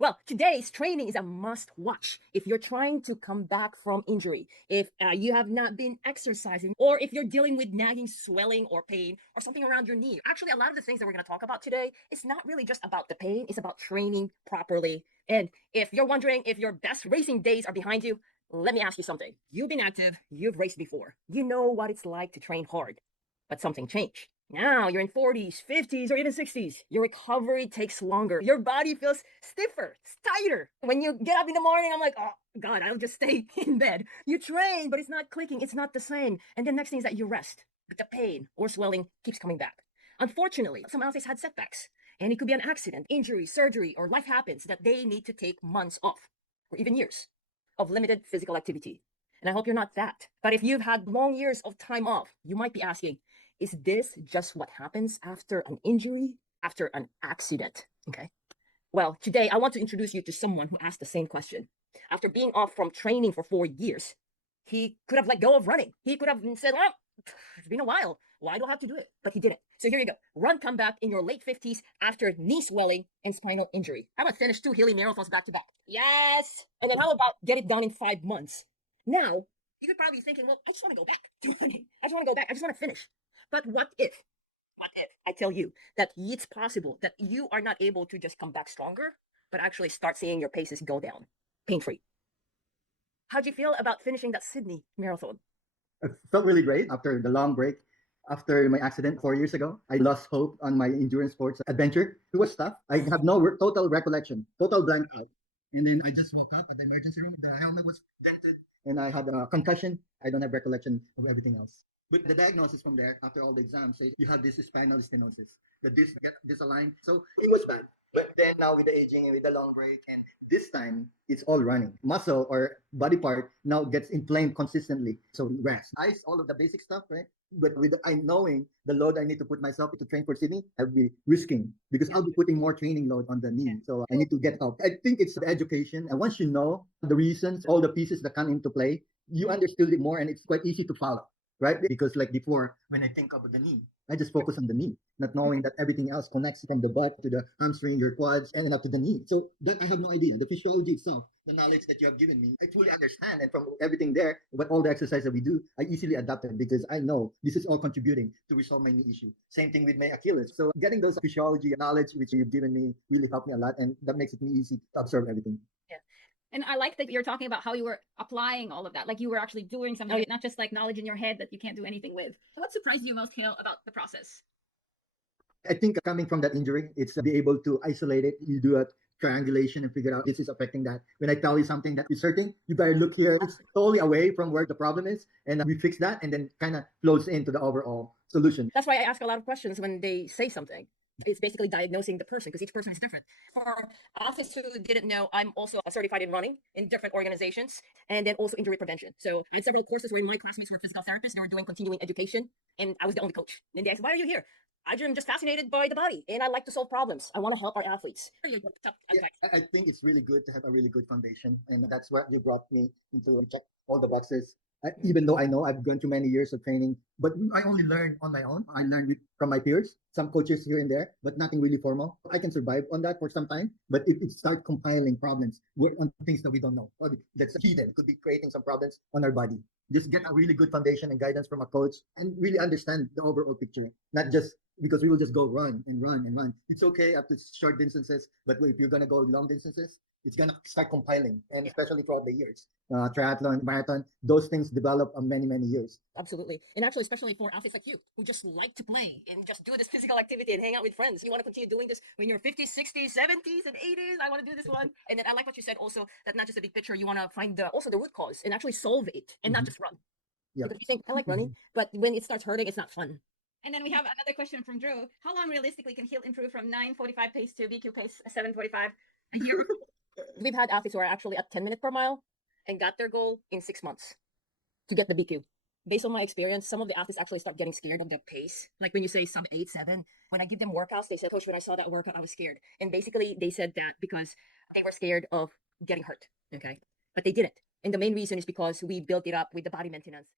Well, today's training is a must watch if you're trying to come back from injury, if you have not been exercising, or if you're dealing with nagging swelling or pain or something around your knee. Actually, a lot of the things that we're going to talk about today, it's not really just about the pain, it's about training properly. And if you're wondering if your best racing days are behind you, let me ask you something. You've been active, you've raced before, you know what it's like to train hard, but something changed. Now you're in 40s, 50s, or even 60s. Your recovery takes longer. Your body feels stiffer, tighter. When you get up in the morning, I'm like, oh, God, I'll just stay in bed. You train, but it's not clicking. It's not the same. And the next thing is that you rest, but the pain or swelling keeps coming back. Unfortunately, some athletes had setbacks, and it could be an accident, injury, surgery, or life happens that they need to take months off, or even years of limited physical activity. And I hope you're not that. But if you've had long years of time off, you might be asking, is this just what happens after an injury, after an accident? Okay. Well, today I want to introduce you to someone who asked the same question. After being off from training for 4 years, he could have let go of running. He could have said, well, it's been a while. Why do I have to do it? But he didn't. So here you go. Run comeback in your late 50s after knee swelling and spinal injury. How about finish 2 hilly marathons back to back? Yes. And then how about get it done in 5 months? Now, you could probably be thinking, well, I just want to go back to running. I just want to go back. I just want to finish. But what if I tell you that it's possible that you are not able to just come back stronger, but actually start seeing your paces go down, pain-free? How'd you feel about finishing that Sydney marathon? It felt really great after the long break. After my accident 4 years ago, I lost hope on my endurance sports adventure. It was tough. I have no total recollection, total blank out. And then I just woke up at the emergency room. The helmet was dented, and I had a concussion. I don't have recollection of everything else. But the diagnosis from there, after all the exams, says you have this spinal stenosis. The disc get disaligned. So it was bad. But then now with the aging and with the long break, and this time it's all running. Muscle or body part now gets inflamed consistently. So rest. Ice, all of the basic stuff, right? But with I knowing the load I need to put myself to train for Sydney, I'll be risking because I'll be putting more training load on the knee. So I need to get help. I think it's the education. And once you know the reasons, all the pieces that come into play, you understood it more and it's quite easy to follow, right? Because like before, when I think of the knee, I just focus on the knee, not knowing that everything else connects from the butt to the hamstring, your quads, and then up to the knee. So that I have no idea. The physiology itself, the knowledge that you have given me, I truly understand. And from everything there, but all the exercise that we do, I easily adapted because I know this is all contributing to resolve my knee issue. Same thing with my Achilles. So getting those physiology knowledge which you've given me really helped me a lot, and that makes it easy to absorb everything. Yeah. And I like that you're talking about how you were applying all of that. Like you were actually doing something, not just like knowledge in your head that you can't do anything with. What surprised you most, Hale, about the process? I think coming from that injury, it's to be able to isolate it. You do a triangulation and figure out this is affecting that. When I tell you something that is certain, you better look here. It's totally away from where the problem is. And we fix that and then kind of flows into the overall solution. That's why I ask a lot of questions when they say something. It's basically diagnosing the person because each person is different. For athletes who didn't know, I'm also certified in running in different organizations and then also injury prevention. So I had several courses where my classmates were physical therapists. They were doing continuing education and I was the only coach. And they asked, why are you here? I'm just fascinated by the body and I like to solve problems. I want to help our athletes. Yeah, I think it's really good to have a really good foundation. And that's what you brought me into check all the boxes. Even though I know I've gone through many years of training, but I only learned on my own. I learned from my peers, some coaches here and there, but nothing really formal. I can survive on that for some time, but if it starts compiling problems on things that we don't know, that's hidden, could be creating some problems on our body. Just get a really good foundation and guidance from a coach and really understand the overall picture, not just because we will just go run and run and run. It's okay up to short distances, but if you're going to go long distances, it's going to start compiling, and especially throughout the years. Triathlon, marathon, those things develop on many, many years. Absolutely. And actually, especially for athletes like you who just like to play and just do this physical activity and hang out with friends. You want to continue doing this when you're 50s, 60s, 70s, and 80s. I want to do this one. And then I like what you said also that not just a big picture, you want to find also the root cause and actually solve it and not just run. Yeah. Because you think, I like running, but when it starts hurting, it's not fun. And then we have another question from Drew. How long realistically can Hill improve from 9:45 pace to BQ pace 7:45 a year? We've had athletes who are actually at 10 minutes per mile and got their goal in 6 months to get the BQ. Based on my experience, some of the athletes actually start getting scared of the pace. Like when you say sub 8, 7, when I give them workouts, they said, Coach, when I saw that workout, I was scared. And basically they said that because they were scared of getting hurt. Okay. But they didn't. And the main reason is because we built it up with the body maintenance.